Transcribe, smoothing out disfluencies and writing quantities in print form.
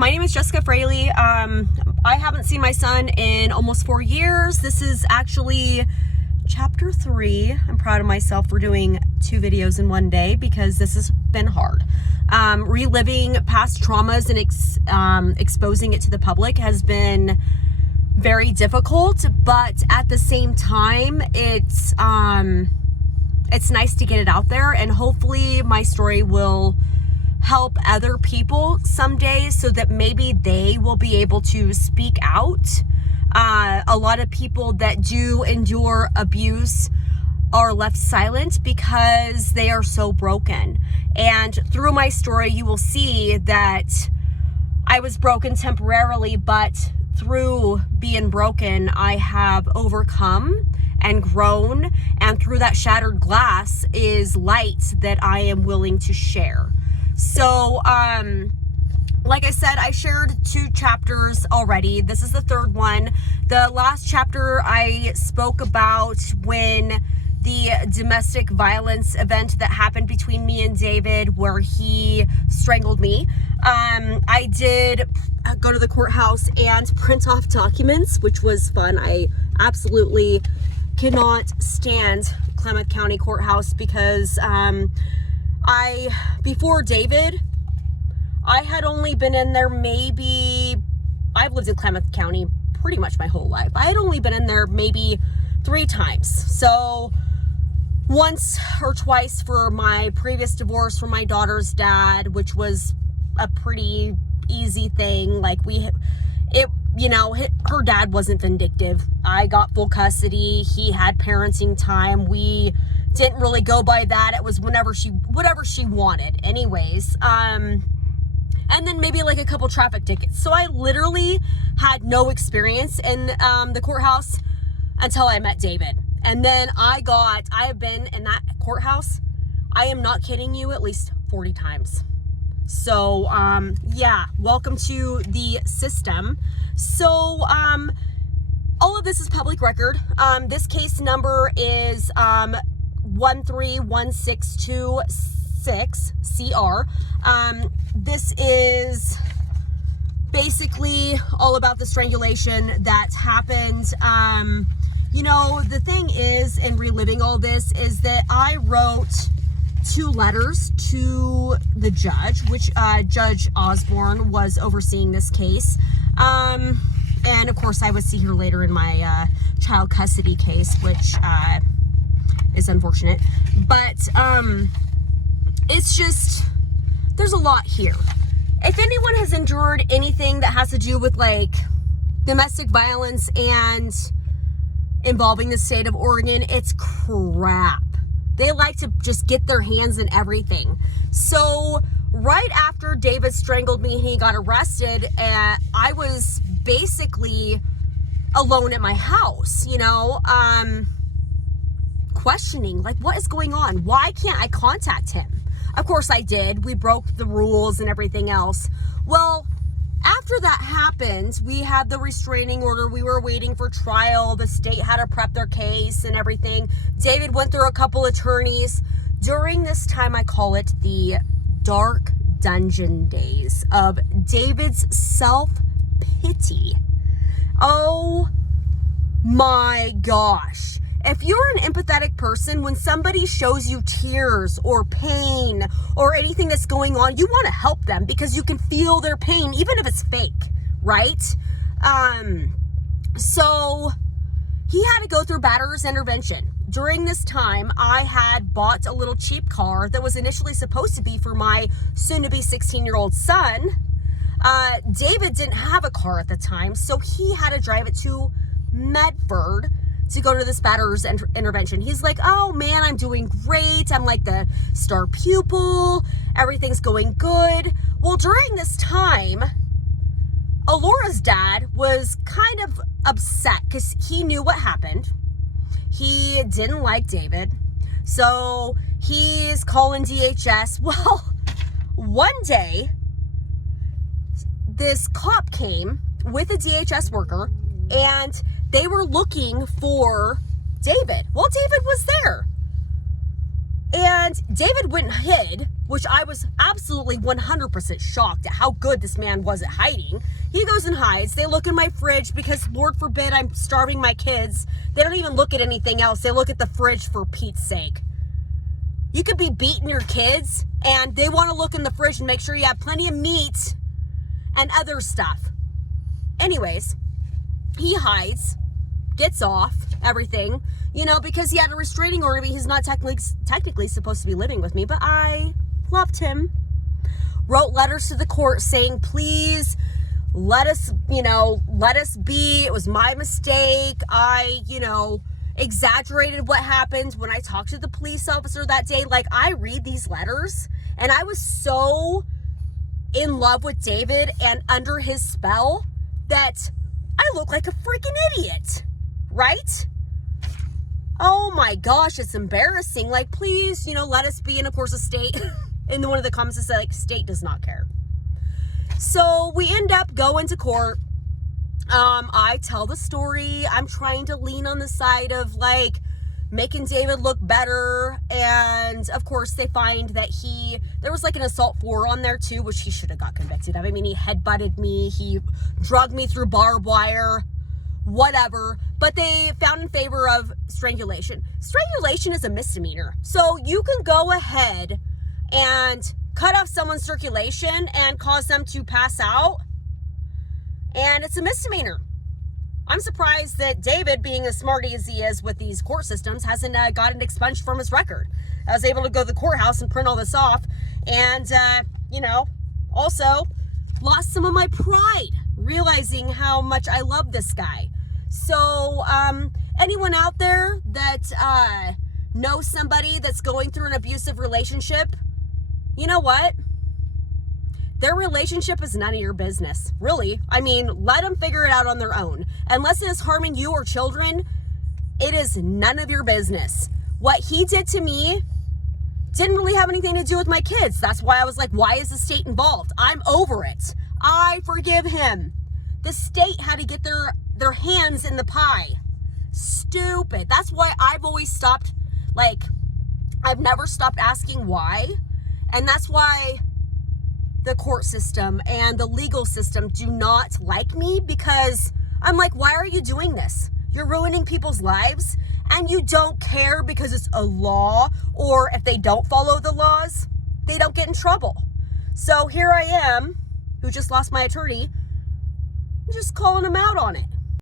My name is Jessica Fraley. I haven't seen my son in almost 4 years. This is actually chapter 3. I'm proud of myself for doing 2 videos in one day because this has been hard. Reliving past traumas and exposing it to the public has been very difficult, but at the same time, it's nice to get it out there, and hopefully my story will help other people someday so that maybe they will be able to speak out. A lot of people that do endure abuse are left silent because they are so broken. And through my story, you will see that I was broken temporarily, but through being broken, I have overcome and grown. And through that shattered glass is light that I am willing to share. So, like I said, I shared 2 chapters already. This is the 3rd one. The last chapter I spoke about when the domestic violence event that happened between me and David, where he strangled me. I did go to the courthouse and print off documents, which was fun. I absolutely cannot stand Klamath County Courthouse because before David, I had only been in there I've lived in Klamath County pretty much my whole life. I had only been in there maybe 3 times. So once or twice for my previous divorce from my daughter's dad, which was a pretty easy thing. Like her dad wasn't vindictive. I got full custody. He had parenting time. We didn't really go by that. It was whatever she wanted. Anyways, and then maybe like a couple traffic tickets. So I literally had no experience in the courthouse until I met David. And then I have been in that courthouse, I am not kidding you, at least 40 times. So, yeah, welcome to the system. So, all of this is public record. This case number is 131626CR. This is basically all about the strangulation that happened. The thing is, in reliving all this, is that I wrote 2 letters to the judge, which Judge Osborne was overseeing this case. And of course, I would see her later in my child custody case, which is unfortunate. But it's just, there's a lot here. If anyone has endured anything that has to do with like domestic violence and involving the state of Oregon, it's crap. They like to just get their hands in everything. So right after David strangled me, he got arrested, and I was basically alone at my house, questioning, like, what is going on? Why can't I contact him? Of course I did. We broke the rules and everything else. Well, after that happened, we had the restraining order. We were waiting for trial. The state had to prep their case and everything. David went through a couple attorneys. During this time, I call it the dark dungeon days of David's self-pity. Oh my gosh. If you're an empathetic person, when somebody shows you tears or pain or anything that's going on, you want to help them because you can feel their pain, even if it's fake, right? So he had to go through batterer's intervention. During this time, I had bought a little cheap car that was initially supposed to be for my soon-to-be 16-year-old son. David didn't have a car at the time, so he had to drive it to Medford to go to this batterer's intervention. He's like, oh man, I'm doing great. I'm like the star pupil. Everything's going good. Well, during this time, Alora's dad was kind of upset because he knew what happened. He didn't like David. So he's calling DHS. Well, one day, this cop came with a DHS worker and they were looking for David. Well, David was there. And David went and hid which I was absolutely 100% shocked at how good this man was at hiding. He goes and hides. They look in my fridge because, Lord forbid, I'm starving my kids. They don't even look at anything else. They look at the fridge for Pete's sake. You could be beating your kids, and they want to look in the fridge and make sure you have plenty of meat and other stuff. Anyways, he hides, gets off, everything, you know, because he had a restraining order. He's not technically supposed to be living with me, but I loved him. Wrote letters to the court saying, please let us be. It was my mistake. I, exaggerated what happened when I talked to the police officer that day. Like, I read these letters and I was so in love with David and under his spell that I look like a freaking idiot, right? Oh my gosh, it's embarrassing. Like, please, let us be. And of course, the state, in one of the comments, it said, like, state does not care. So we end up going to court. I tell the story. I'm trying to lean on the side of, like, making David look better. And of course, they find that there was like an assault 4 on there too, which he should have got convicted of. I mean, he headbutted me. He drugged me through barbed wire, whatever. But they found in favor of strangulation. Strangulation is a misdemeanor. So you can go ahead and cut off someone's circulation and cause them to pass out. And it's a misdemeanor. I'm surprised that David, being as smart as he is with these court systems, hasn't gotten expunged from his record. I was able to go to the courthouse and print all this off. And, also lost some of my pride, realizing how much I love this guy. So, anyone out there that knows somebody that's going through an abusive relationship, you know what? Their relationship is none of your business, really. I mean, let them figure it out on their own. Unless it is harming you or children, it is none of your business. What he did to me didn't really have anything to do with my kids. That's why I was like, why is the state involved? I'm over it. I forgive him. The state had to get their hands in the pie. Stupid. That's why I've always stopped, I've never stopped asking why. And that's why the court system and the legal system do not like me, because I'm like, why are you doing this? You're ruining people's lives and you don't care because it's a law, or if they don't follow the laws, they don't get in trouble. So here I am, who just lost my attorney, just calling them out on it.